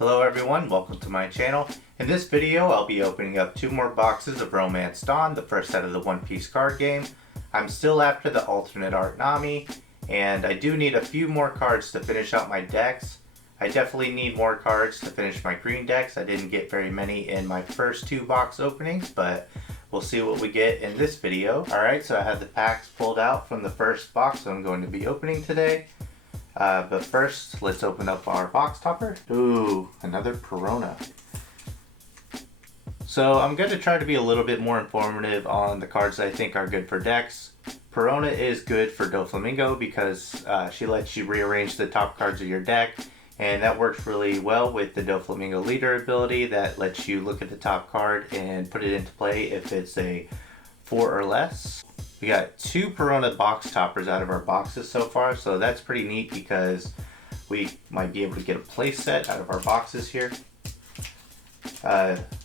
Hello everyone, welcome to my channel. In this video I'll be opening up 2 more boxes of Romance Dawn, the first set of the One Piece card game. I'm still after the alternate art Nami, and I do need a few more cards to finish out my decks. I definitely need more cards to finish my green decks. I didn't get very many in my first 2 box openings, but we'll see what we get in this video. Alright, so I have the packs pulled out from the first box I'm going to be opening today. But first, let's open up our box topper. Ooh, another Perona. So I'm going to try to be a little bit more informative on the cards I think are good for decks. Perona is good for Doflamingo because she lets you rearrange the top cards of your deck, and that works really well with the Doflamingo leader ability that lets you look at the top card and put it into play if it's a 4 or less. We got 2 Perona box toppers out of our boxes so far, so that's pretty neat because we might be able to get a play set out of our boxes here.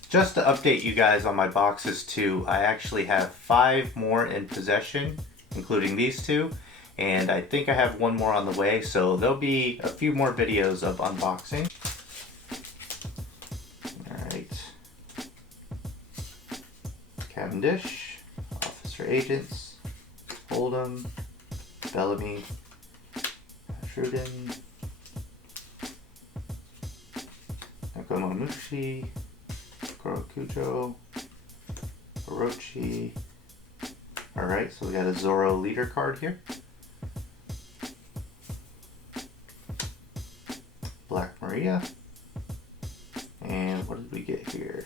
Just to update you guys on my boxes too, I actually have 5 more in possession, including these 2, and I think I have 1 more on the way, so there'll be a few more videos of unboxing. Alright. Cavendish, Officer Agents, Oldham, Bellamy, Shruden, Nakomamushi, Kurokujo, Orochi. Alright, so we got a Zoro leader card here. Black Maria. And what did we get here?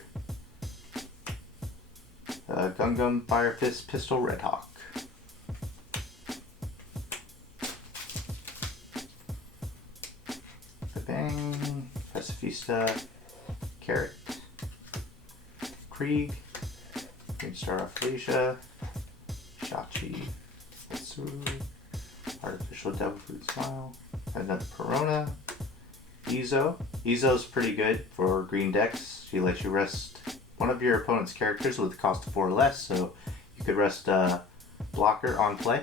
Gungam, Fire Fist, Pistol, Red Hawk. Bang, Pacifista, Carrot, Krieg, Green Star Felicia, Shachi, Etsuru, Artificial Devil Fruit Smile, another Perona, Izo. Izo's pretty good for green decks. She lets you rest one of your opponent's characters with a cost of 4 or less, so you could rest a blocker on play.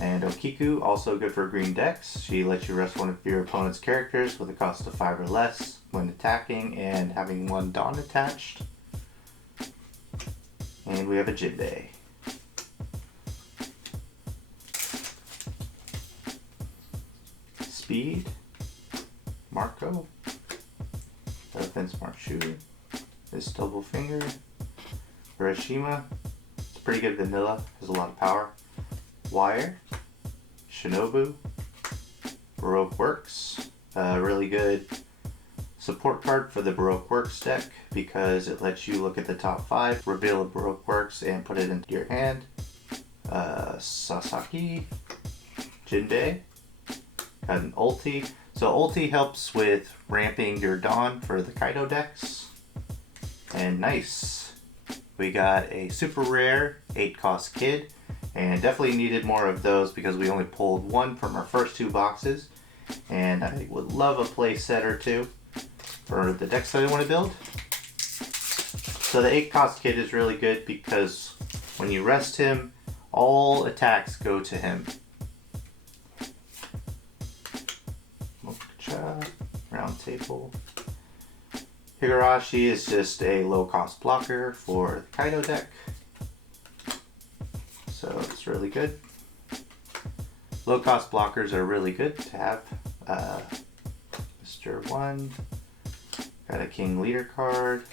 And Okiku, also good for green decks. She lets you rest one of your opponent's characters with a cost of 5 or less when attacking and having 1 Dawn attached. And we have a Jinbei. Speed, Marco, Vince Marshu, this Double Finger, Urashima. It's pretty good vanilla, has a lot of power. Wire, Shinobu, Baroque Works, really good support card for the Baroque Works deck because it lets you look at the top 5, reveal a Baroque Works, and put it into your hand. Sasaki, Jinbei, got an ulti. So ulti helps with ramping your Dawn for the Kaido decks. And nice, we got a super rare 8-cost Kid. And definitely needed more of those because we only pulled 1 from our first 2 boxes. And I would love a play set or 2 for the decks that I want to build. So the 8-cost Kid is really good because when you rest him, all attacks go to him. Mokucha, Round Table. Higurashi is just a low-cost blocker for the Kaido deck. So it's really good. Low cost blockers are really good to have. Mr. 1, got a King Leader card,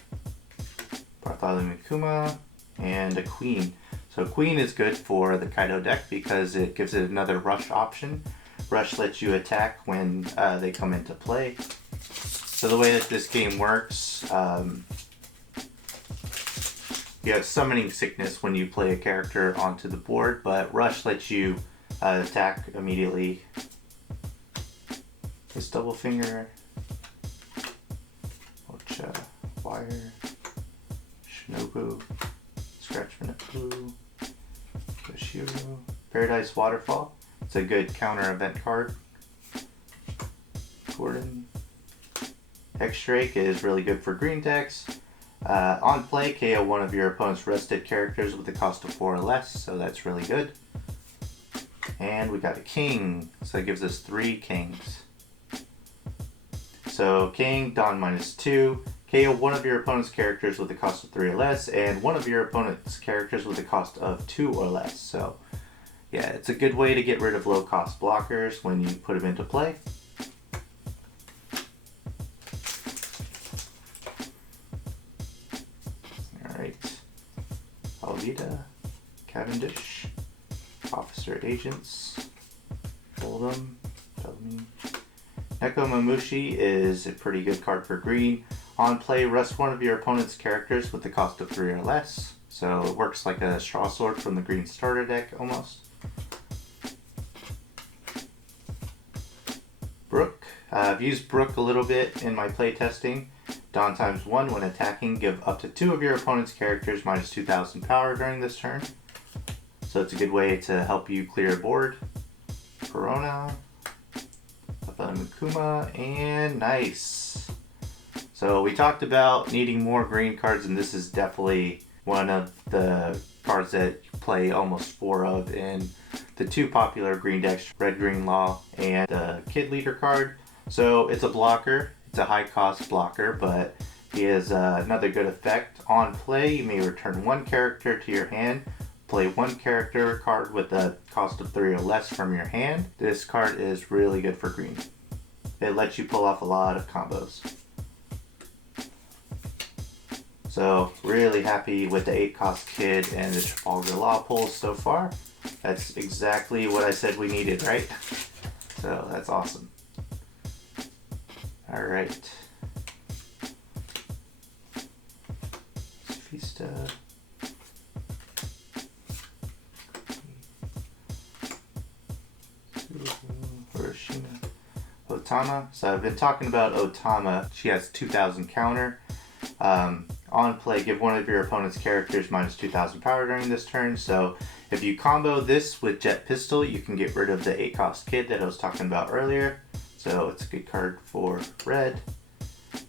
Bartholomew Kuma, and a Queen. So Queen is good for the Kaido deck because it gives it another rush option. Rush lets you attack when they come into play. So the way that this game works, you have Summoning Sickness when you play a character onto the board, but Rush lets you attack immediately. This Double Finger, Ocha, Wire, Shinobu, Scratchman Blue, Yoshiro, Paradise Waterfall. It's a good counter event card. Gordon. X-Drake is really good for green decks. On play, KO one of your opponent's rested characters with a cost of 4 or less, so that's really good. And we got a king, so it gives us 3 kings. So King, Don -2, KO one of your opponent's characters with a cost of 3 or less, and one of your opponent's characters with a cost of 2 or less. So yeah, it's a good way to get rid of low cost blockers when you put them into play. Alright, Alvida, Cavendish, Officer Agents, Oldham, Bellamy. Neko Mamushi is a pretty good card for green. On play, rest one of your opponent's characters with the cost of 3 or less. So it works like a Straw Sword from the green starter deck almost. Brook. I've used Brook a little bit in my play testing. Dawn ×1 when attacking, give up to 2 of your opponent's characters minus 2,000 power during this turn. So it's a good way to help you clear a board. Corona, Mikuma, and nice. So we talked about needing more green cards, and this is definitely one of the cards that you play almost 4 of in the 2 popular green decks, Red Green Law and the Kid Leader card. So it's a blocker. It's a high cost blocker, but he has another good effect. On play, you may return 1 character to your hand. Play 1 character card with a cost of 3 or less from your hand. This card is really good for green. It lets you pull off a lot of combos. So really happy with the 8 cost Kid and the Trafalgar Law pulls so far. That's exactly what I said we needed, right? So that's awesome. Alright. Vista. Hiroshima. Otama. So I've been talking about Otama. She has 2,000 counter. On play, give one of your opponent's characters minus 2,000 power during this turn. So if you combo this with Jet Pistol, you can get rid of the 8 cost Kid that I was talking about earlier. So it's a good card for red.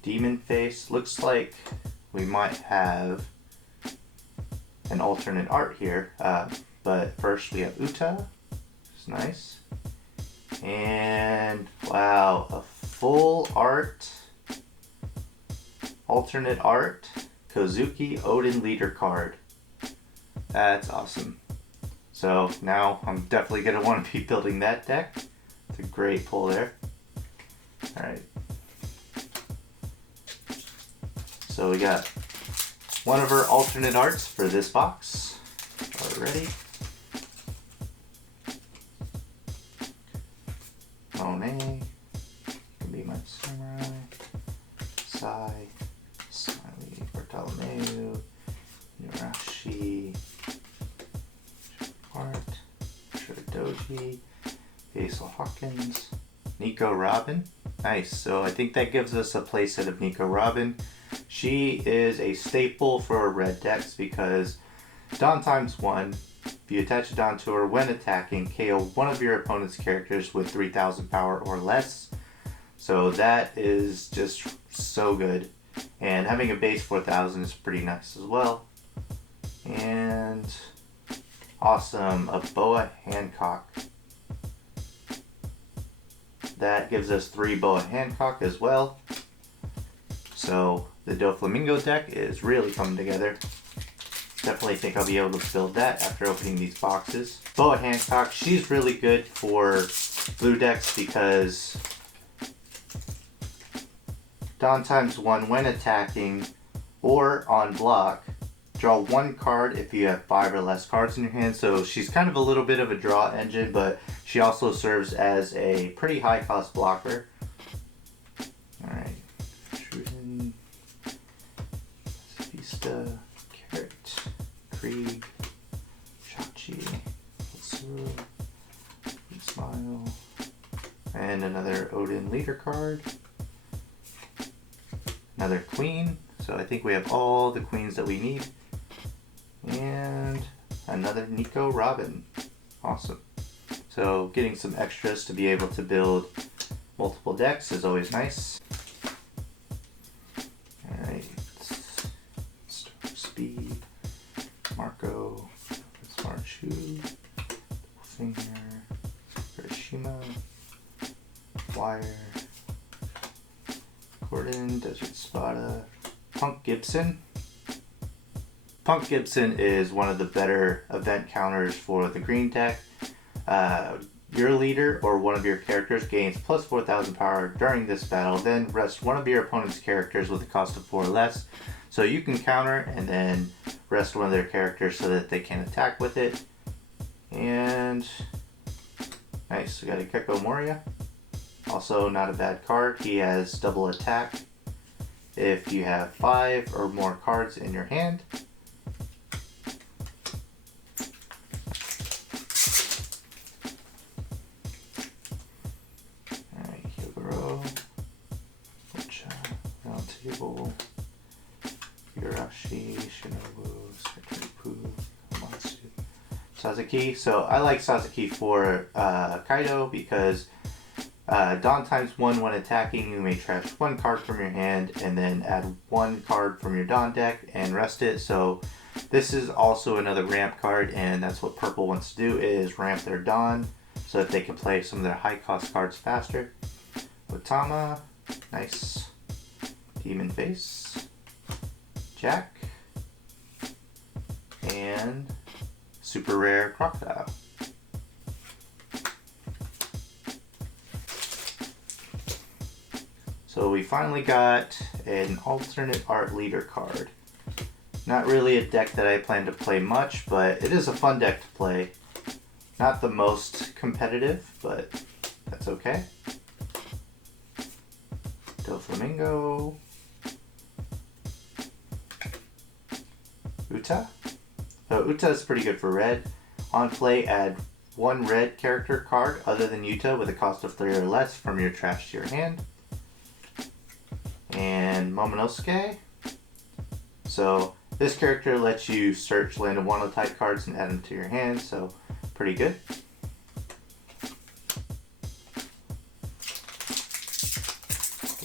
Demon Face. Looks like we might have an alternate art here. But first we have Uta. It's nice. And wow, a full art, alternate art, Kozuki Odin Leader card. That's awesome. So now I'm definitely going to want to be building that deck. It's a great pull there. Alright. So we got one of our alternate arts for this box already. Monet, can be my samurai, Sai, Smiley, Bartolomeu, Nurashi, Art, Doji, Basil Hawkins, Nico Robin. Nice, so I think that gives us a playset of Nico Robin. She is a staple for red decks because Dawn ×1, if you attach a Dawn to her when attacking, KO one of your opponent's characters with 3,000 power or less. So that is just so good. And having a base 4,000 is pretty nice as well. And awesome, a Boa Hancock. That gives us 3 Boa Hancock as well. So the Doflamingo deck is really coming together. Definitely think I'll be able to build that after opening these boxes. Boa Hancock, she's really good for blue decks because Dawn ×1 when attacking or on block, draw 1 card if you have 5 or less cards in your hand. So she's kind of a little bit of a draw engine, but she also serves as a pretty high cost blocker. Alright, Truden, Vista, Carrot, Krieg, Shachi, Tsuru, Smile, and another Odin Leader card. Another Queen, so I think we have all the queens that we need. And another Nico Robin. Awesome. So getting some extras to be able to build multiple decks is always nice. Alright. Speed. Marco. Smart Shoe. Finger. Hiroshima. Wire. Gordon, Desert Spada, Punk Gibson. Punk Gibson is one of the better event counters for the green deck. Your leader or one of your characters gains plus 4,000 power during this battle, then rest one of your opponent's characters with a cost of 4 or less. So you can counter and then rest one of their characters so that they can attack with it. And nice, we got a Gecko Moria. Also not a bad card. He has double attack if you have 5 or more cards in your hand. Alright, Hyogoro, Ocha, Round Table, Yurashi, Shinobu, Sakuripu, Komatsu, Sasaki. So I like Sasaki for Kaido because Dawn times 1 when attacking, you may trash 1 card from your hand and then add 1 card from your Dawn deck and rest it. So this is also another ramp card, and that's what purple wants to do, is ramp their Dawn so that they can play some of their high cost cards faster. Otama, nice. Demon Face, Jack, and super rare Crocodile. So we finally got an alternate art leader card. Not really a deck that I plan to play much, but it is a fun deck to play. Not the most competitive, but that's okay. Doflamingo. Uta. So Uta is pretty good for red. On play, add 1 red character card other than Uta with a cost of 3 or less from your trash to your hand. And Momonosuke. So this character lets you search land of one type cards and add them to your hand, so pretty good.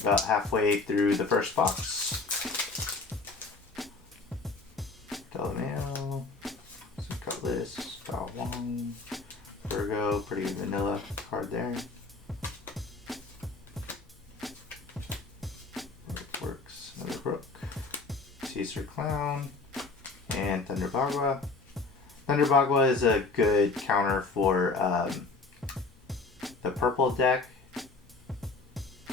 About halfway through the first box. Delameo, some Cutlass, Bao Wong, Virgo, pretty vanilla card there. Works, another Brook, Caesar Clown, and Thunder Bagua. Thunder Bagua is a good counter for the purple deck.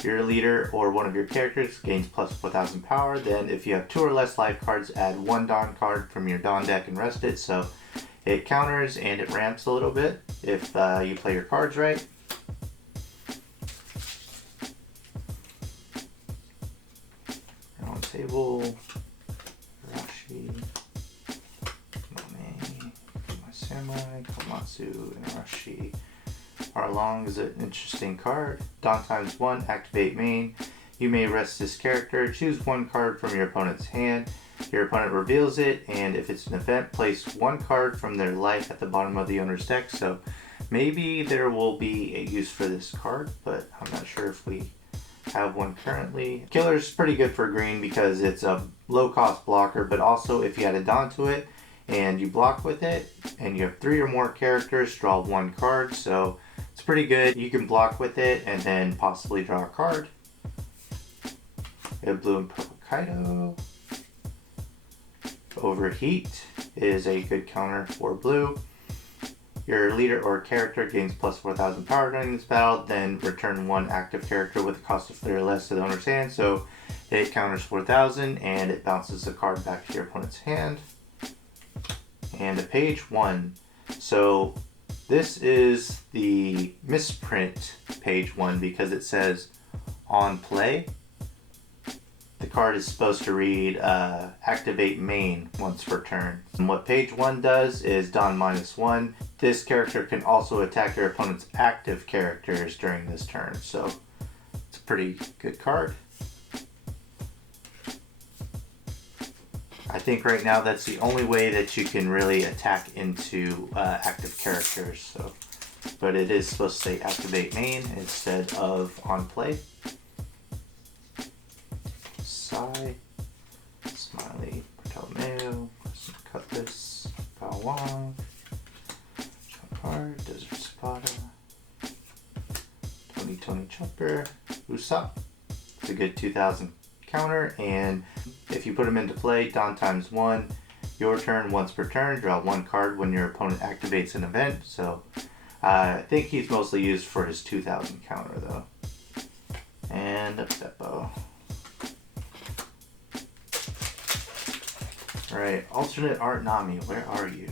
Your leader or one of your characters gains plus 4,000 power. Then if you have 2 or less life cards, add 1 Dawn card from your Dawn deck and rest it. So it counters and it ramps a little bit if you play your cards right. On table, Rashi, Monet, Samurai, Komatsu, and Rashi. Arlong is an interesting card. Dawn times 1, activate main. You may rest this character. Choose 1 card from your opponent's hand. Your opponent reveals it, and if it's an event, place 1 card from their life at the bottom of the owner's deck. So maybe there will be a use for this card, but I'm not sure if we have one currently. Killer's pretty good for green because it's a low cost blocker, but also if you add a Dawn to it and you block with it and you have 3 or more characters, draw 1 card. So it's pretty good. You can block with it and then possibly draw a card. We have blue and purple Kaido. Overheat is a good counter for blue. Your leader or character gains plus 4,000 power during this battle, then return 1 active character with a cost of 3 or less to the owner's hand. So it counters 4,000 and it bounces the card back to your opponent's hand. And a page 1. So this is the misprint page 1 because it says on play. The card is supposed to read activate main once per turn. And what page 1 does is Dawn -1. This character can also attack your opponent's active characters during this turn. So it's a pretty good card. I think right now that's the only way that you can really attack into active characters. So, but it is supposed to say activate main instead of on play. Sai, Smiley, Bartolomeo, Cutlass, Bao Wong, Card, Desert Spada, Tony Chopper, Usopp, It's a good 2000 counter, and if you put him into play, Don times 1. Your turn, once per turn, draw 1 card when your opponent activates an event. So I think he's mostly used for his 2000 counter though. And Upset Bow. Alright, alternate art Nami, where are you?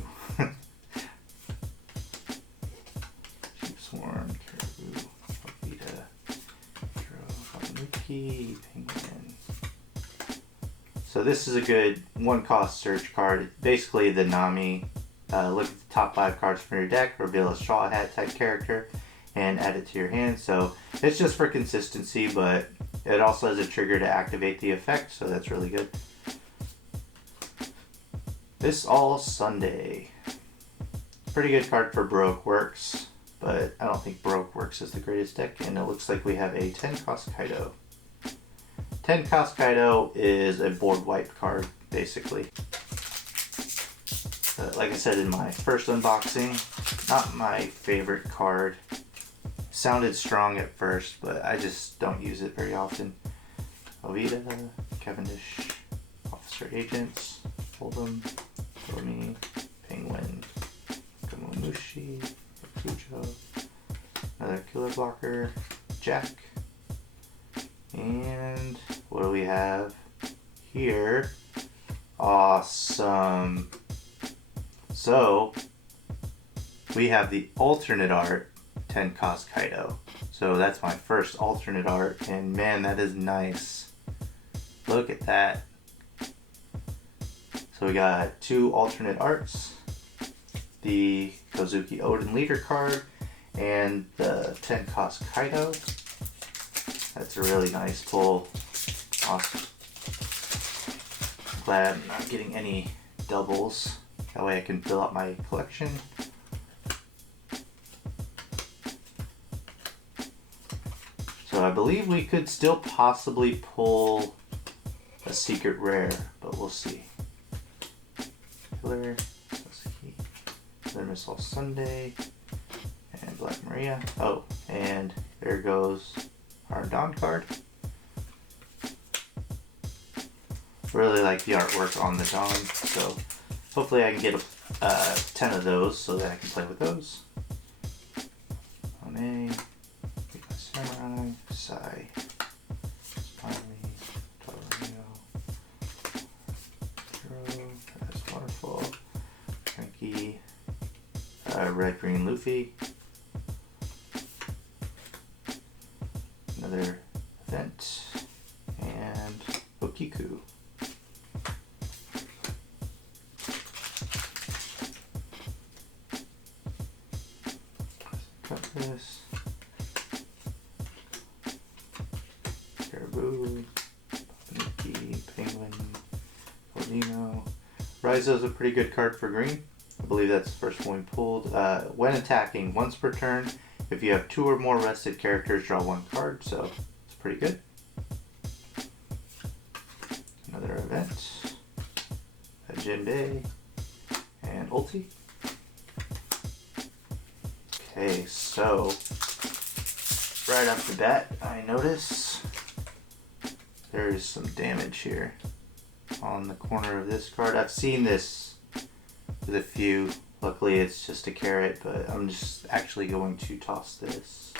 Sheep Swarm, Caribou, Alvita, Hanuki, Penguin. So this is a good 1-cost search card. It's basically the Nami. Look at the top 5 cards from your deck, reveal a Straw Hat type character, and add it to your hand. So it's just for consistency, but it also has a trigger to activate the effect, so that's really good. This All Sunday. Pretty good card for Baroque Works, but I don't think Baroque Works is the greatest deck, and it looks like we have a 10-cost Kaido. 10-cost Kaido is a board wipe card, basically. Like I said in my first unboxing, not my favorite card. Sounded strong at first, but I just don't use it very often. Ovida, Cavendish, Officer Agents, Hold'em, Romi, Penguin, Kamomushi, Fujo, another Killer Blocker, Jack, and what do we have here? Awesome. So we have the alternate art 10-cost Kaido. So that's my first alternate art, and man, that is nice. Look at that. So we got 2 alternate arts, the Kozuki Odin leader card and the 10-cost Kaido. That's a really nice pull. Awesome. Glad I'm not getting any doubles. That way I can fill out my collection. So I believe we could still possibly pull a secret rare, but we'll see. Killer, Miss All Sunday, and Black Maria. Oh, and there goes our Dawn card. Really like the artwork on the Dawn, so hopefully I can get 10 of those so that I can play with those. Monet, Samurai, Sai, Smiley, Torino, Hero, that's Waterfall, Frankie, Red Green Luffy, another event, and Okiku. Cutlass, Caribou, Papanuki, Penguin, Godino. Raizo's a pretty good card for green. I believe that's the first one we pulled. When attacking, once per turn, if you have 2 or more rested characters, draw 1 card, so it's pretty good. Another event, a Jinbei, and Ulti. Okay, so right off the bat, I notice there is some damage here on the corner of this card. I've seen this with a few. Luckily, it's just a carrot, but I'm just actually going to toss this.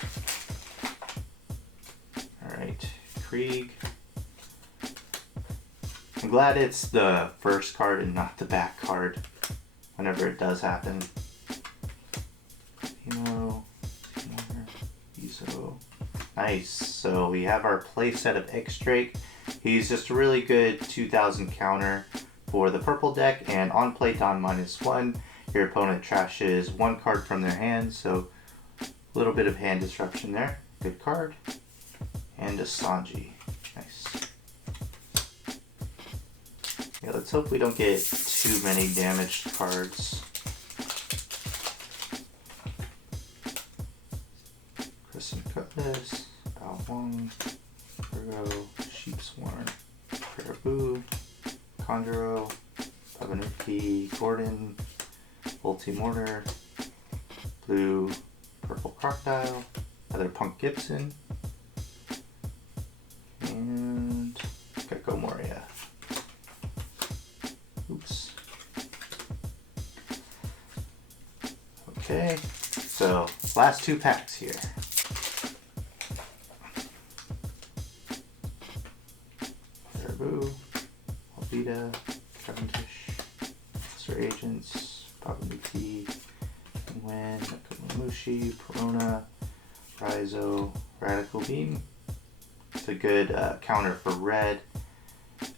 Alright, Krieg. I'm glad it's the first card and not the back card whenever it does happen. Iso. Nice. So we have our playset of X-Drake. He's just a really good 2000 counter for the purple deck, and on play Dawn -1. Your opponent trashes 1 card from their hand, so a little bit of hand disruption there. Good card. And a Sanji. Nice. Yeah, let's hope we don't get too many damaged cards. Crescent Cutlass, Bao Huang, Virgo, Sheep Swarm, Caribou, Conjuro, Papanuki, Gordon, Ulti Mortar, Blue, Purple Crocodile, another Punk Gibson, and last 2 packs here. Caribou, Alvita, Cavendish, Sir Agents, Babamuti, Penguin, Mushi, Perona, Raizo, Radical Beam. It's a good counter for red.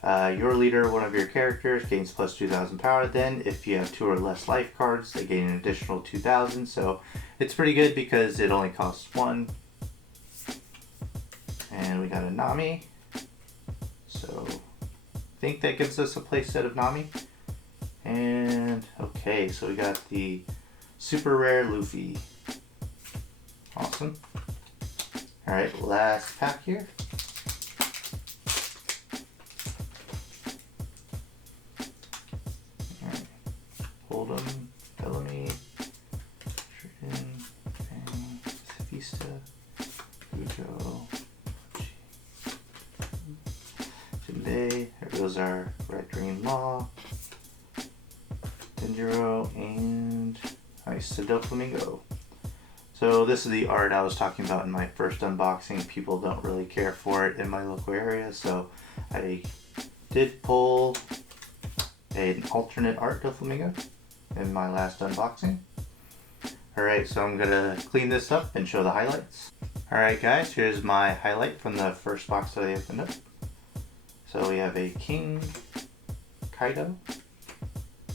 Your leader, one of your characters, gains plus 2,000 power. Then, if you have 2 or less life cards, they gain an additional 2,000. So, it's pretty good because it only costs 1. And we got a Nami. So, I think that gives us a playset of Nami. And, okay, so we got the super rare Luffy. Awesome. Alright, last pack here. Alright. Hold'em, Bellamy, Shuriken, Fang, Vista, Ujo, Jinbei. There goes our Red Green Law, Denjiro, and nice, the Doflamingo. So this is the art I was talking about in my first unboxing. People don't really care for it in my local area, so I did pull an alternate art Doflamingo in my last unboxing. Alright, so I'm gonna clean this up and show the highlights. Alright guys, here's my highlight from the first box that I opened up. So we have a King Kaido,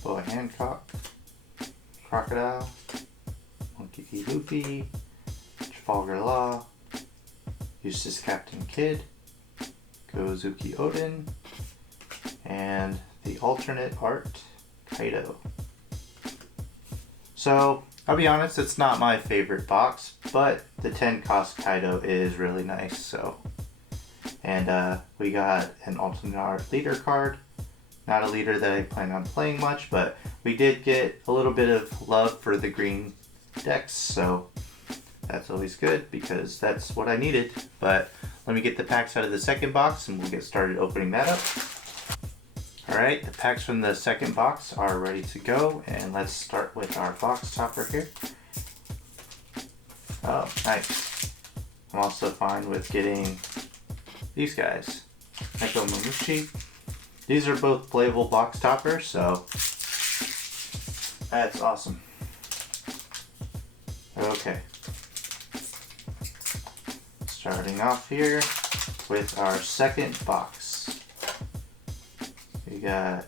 Boa Hancock, Crocodile, Monkey D. Luffy, Trafalgar Law, Eustace Captain Kidd, Kozuki Odin, and the alternate art Kaido. So, I'll be honest, it's not my favorite box, but the 10 cost Kaido is really nice, so. And we got an alternate art leader card. Not a leader that I plan on playing much, but we did get a little bit of love for the green decks, so that's always good because that's what I needed. But let me get the packs out of the second box and we'll get started opening that up. Alright, the packs from the second box are ready to go, and let's start with our box topper here. Oh, nice. I'm also fine with getting these guys. Neko Mamushi. These are both playable box toppers, so that's awesome. Okay. Starting off here with our second box. We got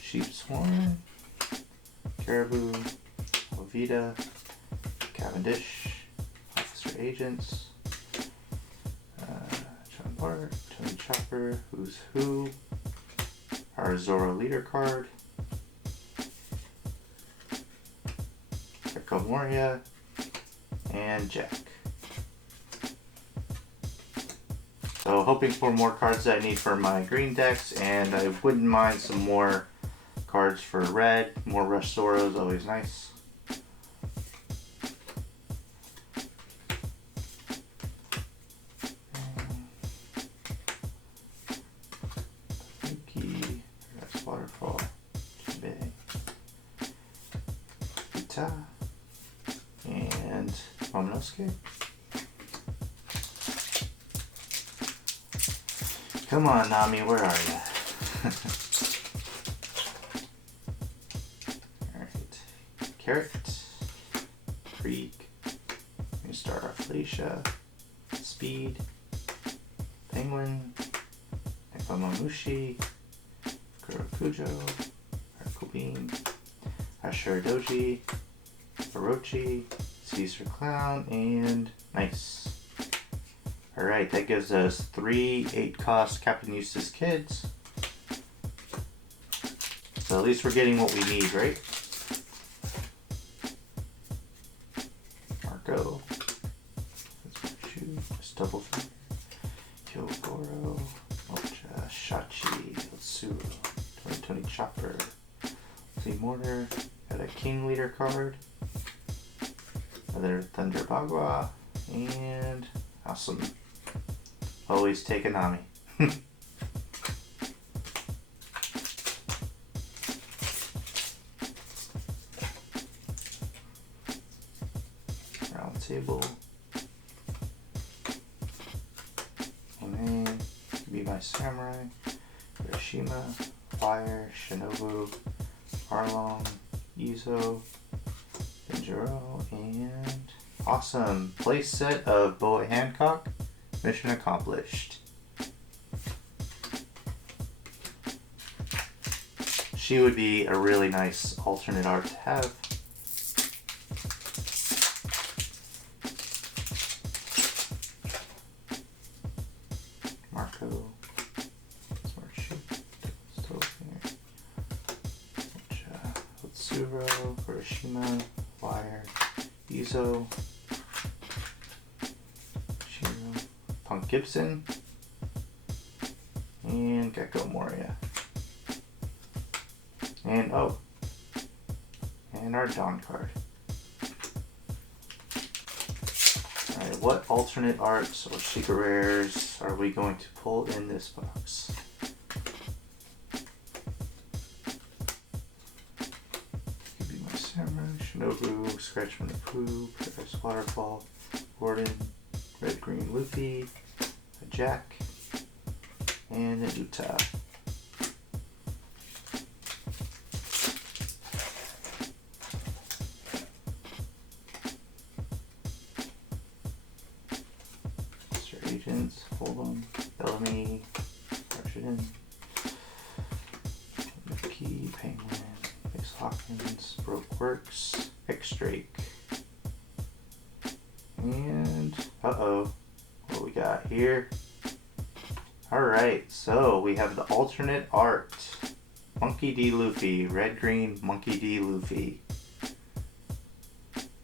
Sheep's Horn, Caribou, Alvita, Cavendish, Officer Agents, John Bart, Tony Chopper, Who's Who, our Zoro leader card, Echo Moria, and Jack. So hoping for more cards that I need for my green decks, and I wouldn't mind some more cards for red. More Rush Zoro is always nice. Yuki, that's Waterfall, Jinbei, Vita, and Momonosuke. Come on, Nami, where are you? Alright. Carrot, Creek, Star Felicia, Speed, Penguin, Nekomamushi, Kurokujo, Arcobeam, Ashura Doji, Orochi, Caesar Clown, and nice. Alright, that gives us 3 8-cost Captain Eustace Kids. So at least we're getting what we need, right? Marco. That's Shoe. Double Finger. Kyogoro. Mocha. Shachi. Otsuru. Tony Chopper. Sea Mortar. Got a King Leader card. Another Thunder Bagua. And awesome. Always take a Nami. table. And then Be My Samurai, Hiroshima, Fire, Shinobu, Arlong, Izo, Benjuro, and awesome place set of Boa Hancock. Mission accomplished. She would be a really nice alternate art to have. Marco, Smart Shoot, Otsuro, Hiroshima, Wire, Izo, Shiro, Punk Gibson, and Gecko Moria. And oh, and our Dawn card. Alright, what alternate arts or secret rares are we going to pull in this box? Could Be My Samurai, Shinobu, Scratch from the Poo, Paradise Waterfall, Gordon, Red Green Luffy, a Jack, and an Utah. Agents, Hold'em, Bellamy, Arjun, Mickey, Penguin, Base Hawkins, Broke Works, X-Drake, and what we got here? Alright, so we have the alternate art, Monkey D. Luffy, Red Green Monkey D. Luffy.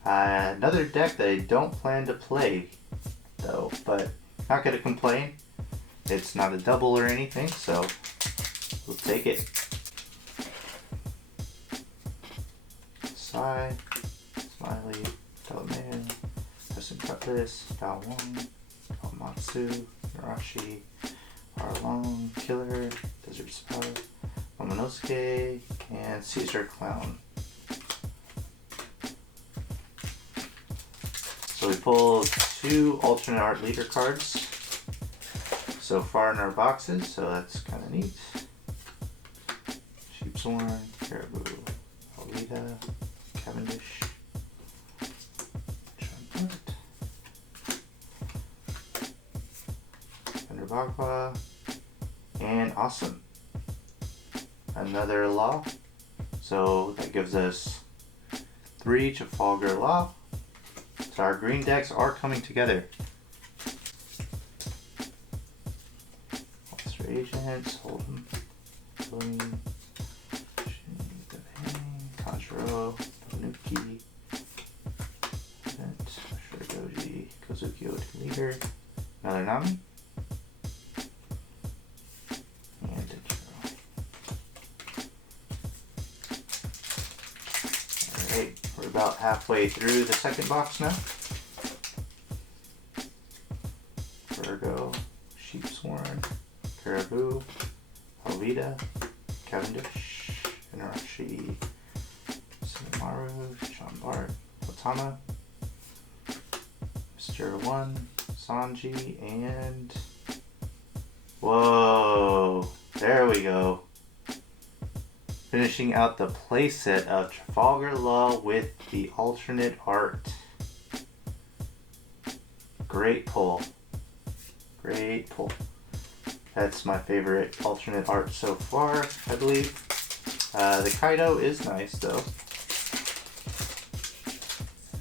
Another deck that I don't plan to play though, but not gonna complain. It's not a double or anything, so we'll take it. Sai, Smiley, Delman, Preston Cutlass, Bao Wong, Kawamatsu, Narashi, Arlong, Killer, Desert Spell, Momonosuke, and Caesar Clown. So we pulled 2 alternate art leader cards so far in our boxes, so that's kind of neat. Sheepshorn, Caribou, Alita, Cavendish, Trumpet, Vanderbagwa, and awesome. Another Law. So that gives us 3 Trafalgar Law. So our green decks are coming together. Monster Agents, Hold'em, Bloom, Kanjuro, Tanuki, Event, Shurigoji, Kozuki Oten Leader, another Nami, and Denjiro. Alright, we're about halfway through the second box now. Virgo, Sheepsworn, Caribou, Alita, Cavendish, Inarashi, Sugamaru, John Bart, Otama, Mr. 1, Sanji, and whoa, there we go. Finishing out the playset of Trafalgar Law with the alternate art. Great pull. Great pull. That's my favorite alternate art so far, I believe. The Kaido is nice though.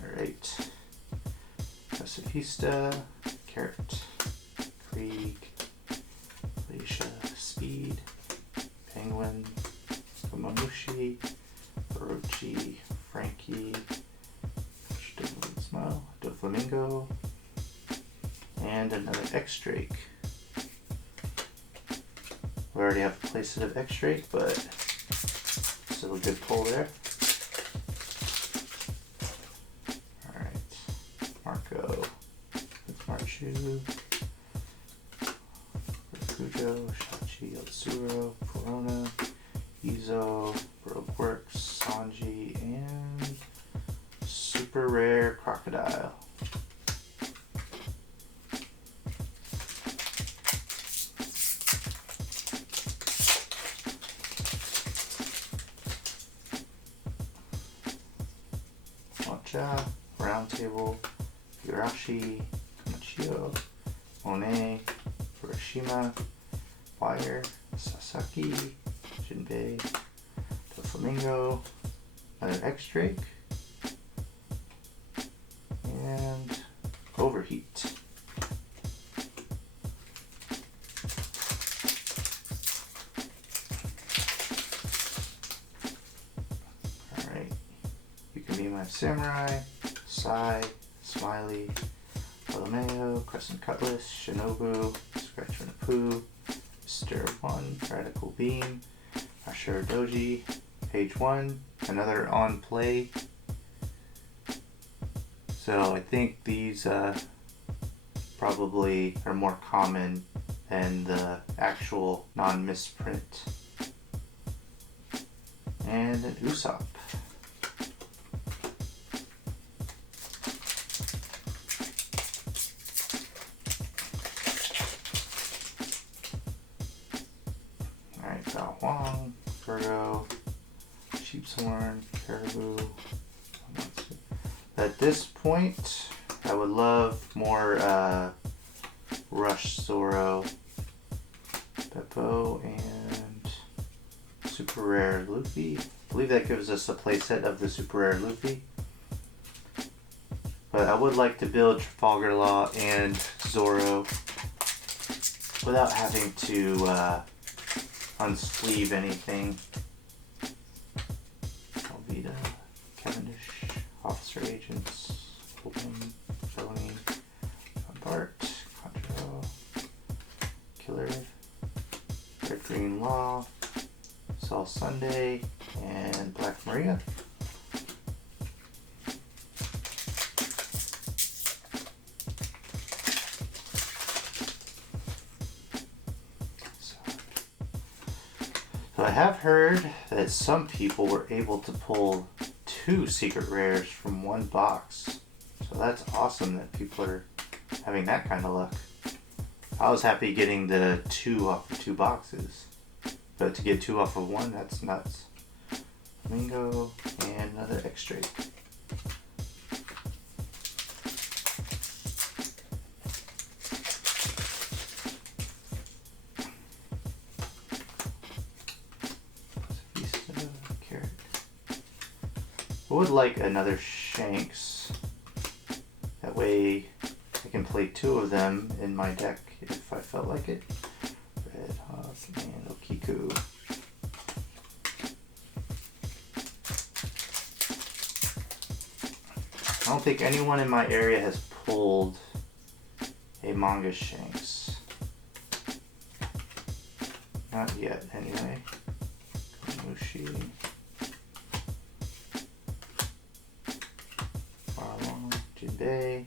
Alright. Pacifista, Carrot, Krieg, Felicia, Speed, Penguin, Komamushi, Orochi, Frankie, Smile, Doflamingo, and another X-Drake. We already have a playset of X-Drake, but still a good pull there. Alright, Marco, Marchu, Kujo, Shachi, Otsuro, Corona, Izo, Broke Works, Sanji, and super rare Crocodile. Matcha, Roundtable, Higurashi, Machio, Monet, Hiroshima, Wire, Sasaki, Jinbei, Doflamingo, another X-Drake, and Overheat. Alright, You Can Be My Samurai, Sai, Smiley, Bartolomeo, Crescent Cutlass, Shinobu, Scratch from the Pooh, Mr. 1, Radical Beam, Ashura Doji, Page 1, another on play. So I think these probably are more common than the actual non-misprint. And an Usopp. Alright, got Huang, Virgo, Sheepshorn, Caribou. At this point, I would love more Rush Zoro, Beppo, and Super Rare Luffy. I believe that gives us a playset of the Super Rare Luffy. But I would like to build Trafalgar Law and Zoro without having to unsleeve anything. Alvida, Cavendish, Officer Agents, Open, Felony, Bart, Conjuro, Killer, Red Green Law, Saul Sunday, and Black Maria. So I have heard that some people were able to pull 2 secret rares from one box. So that's awesome that people are having that kind of luck. I was happy getting the 2 off of 2 boxes. But to get 2 off of 1, that's nuts. Flamingo and another X-Drake. Carrot. I would like another Shanks. That way I can play 2 of them in my deck if I felt like it. Red Hawk and Okiku. I don't think anyone in my area has pulled a manga Shanks. Not yet, anyway. Mushi. Marlon, Jinbei.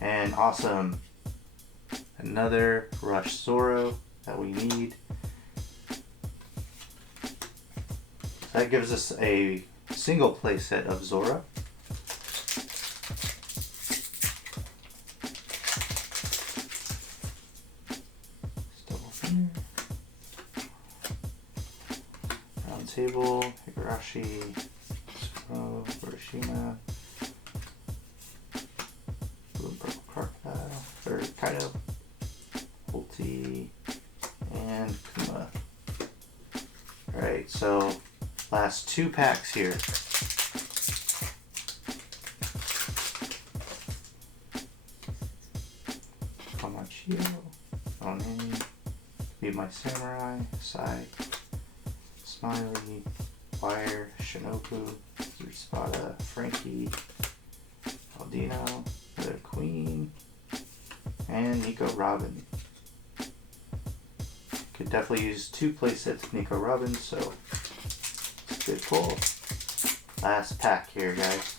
And awesome. Another Rush Zoro that we need. That gives us a single playset of Zoro. Roundtable, Higurashi, Sukuro, Hiroshima, Blue and Purple Crocodile, or Kaido, Ulti, and Kuma. Alright, so last 2 packs here. Kamachio, Onin, Be My Samurai, Sai, Smiley, Wire, Shinobu, Spada, Frankie, Aldino, another Queen, and Nico Robin. Could definitely use 2 playsets of Nico Robin, so it's a good pull. Last pack here, guys.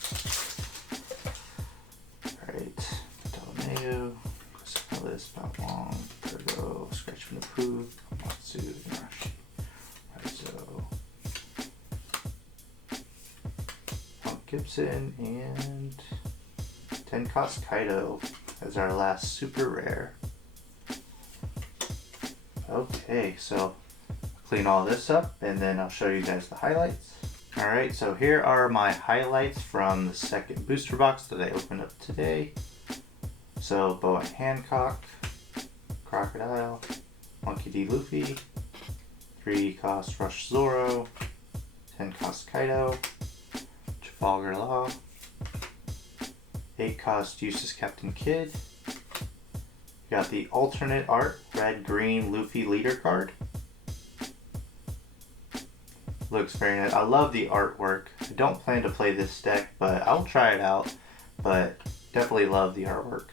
Alright, Ptolemaeo, Chrysalis, Bao Virgo, Scratch from the Pooh, Komatsu, Narashi, Raizo, Punk Gibson, and 10 cost Kaido as our last super rare. Okay, so clean all this up and then I'll show you guys the highlights. Alright, so here are my highlights from the second booster box that I opened up today. So, Boa Hancock, Crocodile, Monkey D. Luffy, 3 cost Rush Zoro, 10 cost Kaido, Trafalgar Law, 8 cost Eustace Captain Kidd. We got the alternate art, red green Luffy leader card. Looks very nice. I love the artwork. I don't plan to play this deck, but I'll try it out. But definitely love the artwork.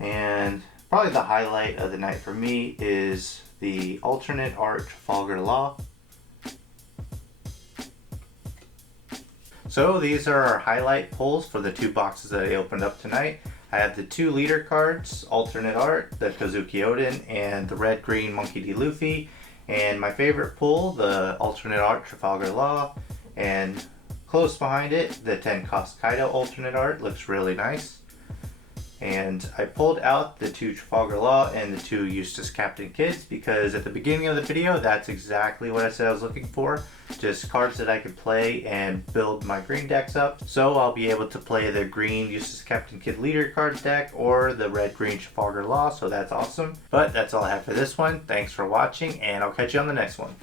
And probably the highlight of the night for me is the alternate art Trafalgar Law. So these are our highlight pulls for the 2 boxes that I opened up tonight. I have the 2 leader cards, alternate art, the Kozuki Oden, and the red-green Monkey D. Luffy. And my favorite pull, the alternate art Trafalgar Law. And close behind it, the 10 cost Kaido alternate art. Looks really nice. And I pulled out the 2 Trafalgar Law and the 2 Eustace Captain Kids because at the beginning of the video, that's exactly what I said I was looking for. Just cards that I could play and build my green decks up. So I'll be able to play the green Eustace Captain Kidd leader card deck or the red-green Trafalgar Law, so that's awesome. But that's all I have for this one. Thanks for watching, and I'll catch you on the next one.